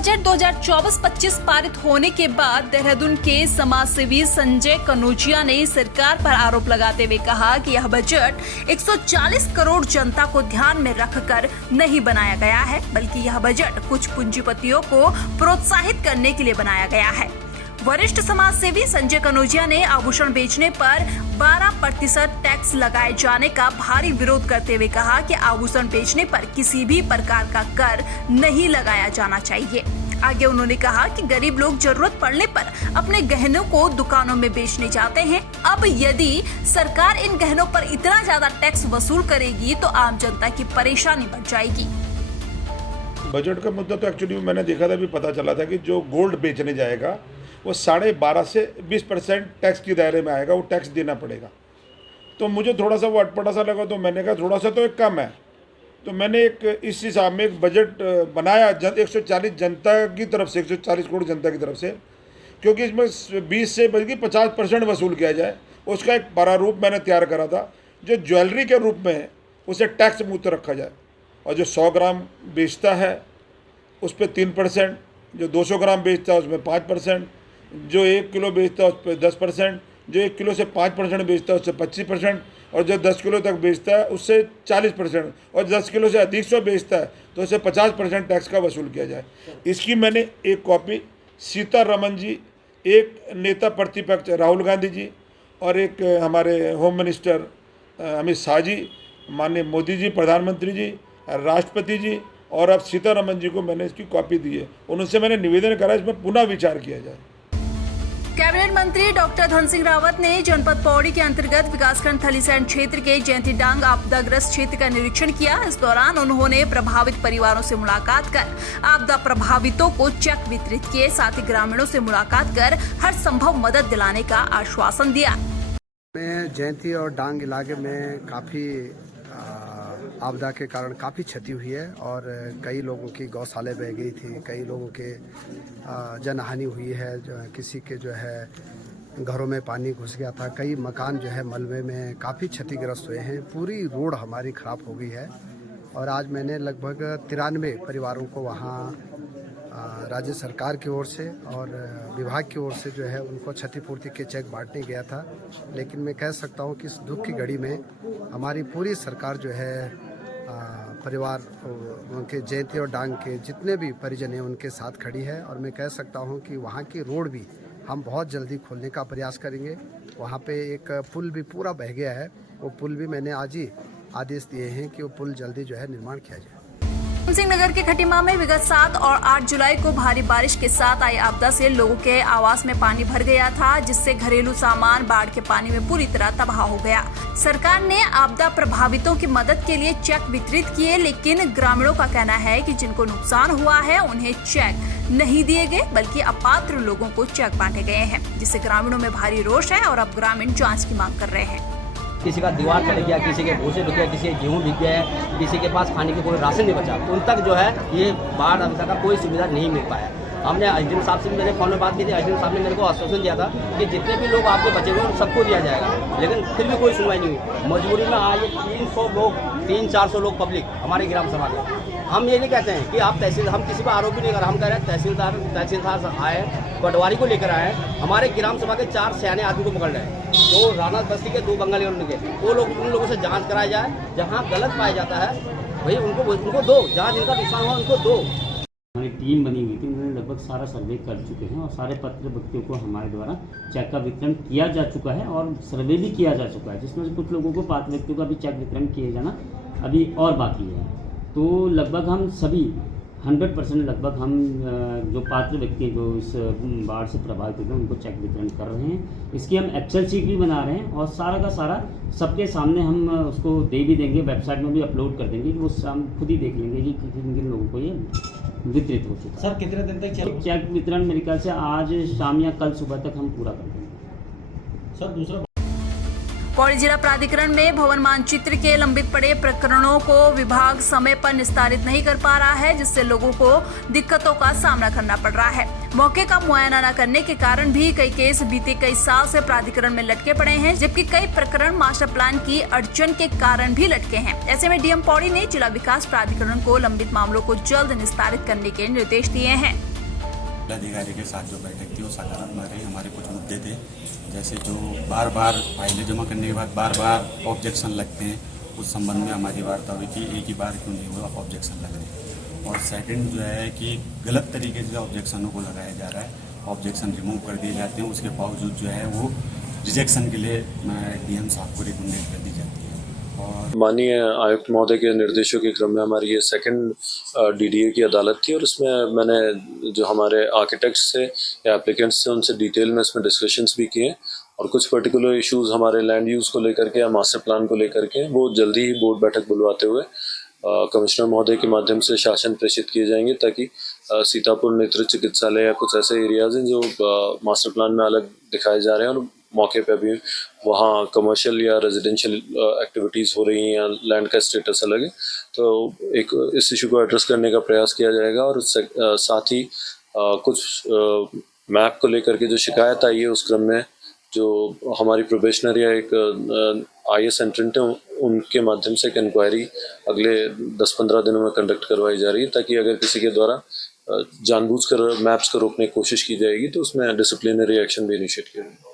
Budget 2024-25 पारित होने के बाद देहरादून के समाजसेवी संजय कनौजिया ने सरकार पर आरोप लगाते हुए कहा कि यह बजट 140 करोड़ जनता को ध्यान में रखकर नहीं बनाया गया है, बल्कि यह बजट कुछ पूंजीपतियों को प्रोत्साहित करने के लिए बनाया गया है। वरिष्ठ समाजसेवी संजय कनौजिया ने आभूषण बेचने पर 12% टैक्स लगाए जाने का भारी विरोध करते हुए कहा कि आभूषण बेचने पर किसी भी प्रकार का कर नहीं लगाया जाना चाहिए। आगे उन्होंने कहा कि गरीब लोग जरूरत पड़ने पर अपने गहनों को दुकानों में बेचने जाते हैं। अब यदि सरकार इन गहनों पर इतना ज्यादा टैक्स वसूल करेगी तो आम जनता की परेशानी बढ़ जाएगी। बजट का मुद्दा तो एक्चुअली मैंने देखा था, भी पता चला था कि जो गोल्ड बेचने जाएगा वो 12.5 से 20% टैक्स के दायरे में आएगा, वो टैक्स देना पड़ेगा। तो मुझे थोड़ा सा वो अटपटा सा लगा, तो मैंने कहा थोड़ा सा तो एक कम है। तो मैंने एक इस हिसाब में एक बजट बनाया 140 जनता की तरफ से, 140 करोड़ जनता की तरफ से, क्योंकि इसमें 20 से बल्कि 50% वसूल किया जाए। उसका एक प्रारूप मैंने तैयार करा था। जो ज्वेलरी के रूप में है उसे टैक्स मुक्त रखा जाए, और जो 100 ग्राम बेचता है उस पर 3%, जो 200 ग्राम बेचता है उसमें 5%, जो 1 किलो बेचता है उस पर 10%, जो 1 किलो से 5% बेचता है उससे 25%, और जो 10 किलो तक बेचता है उससे 40%, और 10 किलो से अधिक से बेचता है तो उससे 50% टैक्स का वसूल किया जाए। इसकी मैंने एक कॉपी सीतारमन जी, एक नेता प्रतिपक्ष राहुल गांधी जी, और एक हमारे होम मिनिस्टर अमित शाह जी, माननीय मोदी जी, प्रधानमंत्री जी, राष्ट्रपति जी, और अब सीतारमन जी को मैंने इसकी कॉपी दी है। उनसे मैंने निवेदन करा इसमें पुनः विचार किया जाए। कैबिनेट मंत्री डॉक्टर धन सिंह रावत ने जनपद पौड़ी के अंतर्गत विकासखंड थलीसैंण क्षेत्र के जयंतीडांग आपदाग्रस्त क्षेत्र का निरीक्षण किया। इस दौरान उन्होंने प्रभावित परिवारों से मुलाकात कर आपदा प्रभावितों को चेक वितरित किए, साथ ही ग्रामीणों से मुलाकात कर हर संभव मदद दिलाने का आश्वासन दिया। मैं जयंती और डांग इलाके में काफी आपदा के कारण काफ़ी क्षति हुई है, और कई लोगों की गौशाले बह गई थी, कई लोगों के जनहानि हुई है, किसी के जो है घरों में पानी घुस गया था, कई मकान जो है मलबे में काफ़ी क्षतिग्रस्त हुए हैं, पूरी रोड हमारी ख़राब हो गई है। और आज मैंने लगभग 93 परिवारों को वहाँ राज्य सरकार की ओर से और विभाग की ओर से जो है उनको क्षतिपूर्ति के चेक बांटने गया था। लेकिन मैं कह सकता हूँ कि इस दुख की घड़ी में हमारी पूरी सरकार जो है परिवार उनके जयंती और डांग के जितने भी परिजन हैं उनके साथ खड़ी है, और मैं कह सकता हूँ कि वहाँ की रोड भी हम बहुत जल्दी खोलने का प्रयास करेंगे। वहाँ पे एक पुल भी पूरा बह गया है, वो पुल भी मैंने आज ही आदेश दिए हैं कि वो पुल जल्दी जो है निर्माण किया जाए। सिंह नगर के खटीमा में विगत 7 और 8 जुलाई को भारी बारिश के साथ आई आपदा से लोगों के आवास में पानी भर गया था, जिससे घरेलू सामान बाढ़ के पानी में पूरी तरह तबाह हो गया। सरकार ने आपदा प्रभावितों की मदद के लिए चेक वितरित किए, लेकिन ग्रामीणों का कहना है कि जिनको नुकसान हुआ है उन्हें चेक नहीं दिए गए, बल्कि अपात्र लोगों को चेक बांटे गए हैं, जिससे ग्रामीणों में भारी रोष है और अब ग्रामीण जाँच की मांग कर रहे हैं। किसी का दीवार चढ़ गया, किसी के भूसे बिक गए, किसी के गेहूँ बिक गए, किसी के पास खाने की कोई राशन नहीं बचा, उन तक जो है ये बाढ़ अभी तक का कोई सुविधा नहीं मिल पाया। हमने एसडीएम साहब से भी मैंने फोन में बात की थी, एसडीएम साहब ने मेरे को आश्वासन दिया था कि जितने भी लोग आपके बचे हुए उन सबको दिया जाएगा, लेकिन फिर भी कोई सुनवाई नहीं हुई। मजबूरी में आज 300 लोग, 300-400 लोग पब्लिक हमारे ग्राम सभा के, हम ये नहीं कहते हैं कि आप तहसीलदार, हम किसी पर आरोप भी नहीं कर रहे, हम कह रहे हैं तहसीलदार आए, पटवारी को लेकर आए, हमारे ग्राम सभा के 4 सियाने आदमी को पकड़ रहे हैं, 2 राना बस्ती के, 2 बंगाली के, वो लोग उन लोगों से जांच कराया जाए। जहां गलत पाया जाता है भाई उनको दो, जहां जिनका नुकसान हुआ उनको दो। हमारी टीम बनी हुई थी, उन्होंने लगभग सारा सर्वे कर चुके हैं और सारे पत्र व्यक्तियों को हमारे द्वारा चेक का वितरण किया जा चुका है और सर्वे भी किया जा चुका है, जिसमें से कुछ लोगों को पात्र व्यक्तियों का भी चेक वितरण किए जाना अभी और बाकी है। तो लगभग हम सभी 100% लगभग हम जो पात्र व्यक्ति जो इस बाढ़ से प्रभावित हुए उनको चेक वितरण कर रहे हैं। इसकी हम एक्सेल शीट भी बना रहे हैं और सारा का सारा सबके सामने हम उसको दे भी देंगे, वेबसाइट में भी अपलोड कर देंगे कि वो हम खुद ही देख लेंगे कि किन किन लोगों को ये वितरित हो चुका है। सर कितने दिन तक चलेगा चेक वितरण? मेरे ख्याल से आज शाम या कल सुबह तक हम पूरा कर देंगे। सर दूसरा पौड़ी जिला प्राधिकरण में भवन मानचित्र के लंबित पड़े प्रकरणों को विभाग समय पर निस्तारित नहीं कर पा रहा है, जिससे लोगों को दिक्कतों का सामना करना पड़ रहा है। मौके का मुआयना न करने के कारण भी कई केस बीते कई साल से प्राधिकरण में लटके पड़े हैं, जबकि कई प्रकरण मास्टर प्लान की अड़चन के कारण भी लटके हैं। ऐसे में डीएम पौड़ी ने जिला विकास प्राधिकरण को लंबित मामलों को जल्द निस्तारित करने के निर्देश दिए हैं। अधिकारी के साथ जो बैठक थी वो सकारात्मक रही। हमारे कुछ मुद्दे थे, जैसे जो बार बार फाइलें जमा करने के बाद बार बार ऑब्जेक्शन लगते हैं, उस संबंध में हमारी वार्ता हुई कि एक ही बार क्यों नहीं हुआ ऑब्जेक्शन लग रहे हैं। और सेकंड जो है कि गलत तरीके से ऑब्जेक्शनों को लगाया जा रहा है, ऑब्जेक्शन रिमूव कर दिए जाते हैं, उसके बावजूद जो है वो रिजेक्शन के लिए डीएम साहब को रिकमेंडेड कर दी जाती है। और माननीय आयुक्त महोदय के निर्देशों के क्रम में हमारी ये सेकंड डीडीए की अदालत थी और इसमें मैंने जो हमारे आर्किटेक्ट्स से या एप्लीकेंट्स से उनसे डिटेल में इसमें डिस्कशंस भी किए और कुछ पर्टिकुलर इश्यूज हमारे लैंड यूज़ को लेकर के या मास्टर प्लान को लेकर के वो जल्दी ही बोर्ड बैठक बुलवाते हुए कमिश्नर महोदय के माध्यम से शासन प्रेषित किए जाएंगे, ताकि सीतापुर नेत्र चिकित्सालय या कुछ ऐसे एरियाज हैं जो मास्टर प्लान में अलग दिखाए जा रहे हैं और मौके पे भी वहाँ कमर्शियल या रेजिडेंशियल एक्टिविटीज़ हो रही हैं या लैंड का स्टेटस अलग है, तो एक इस इशू को एड्रेस करने का प्रयास किया जाएगा। और साथ ही कुछ मैप को लेकर के जो शिकायत आई है उस क्रम में जो हमारी प्रोबेशनर या एक IAS एंट्रेंट है उनके माध्यम से एक इंक्वायरी अगले 10-15 दिनों में कंडक्ट करवाई जा रही है, ताकि अगर किसी के द्वारा जानबूझकर मैप्स को रोकने की कोशिश की जाएगी तो उसमें डिसिप्लिनरी एक्शन भी इनिशिएट किया जाएगा।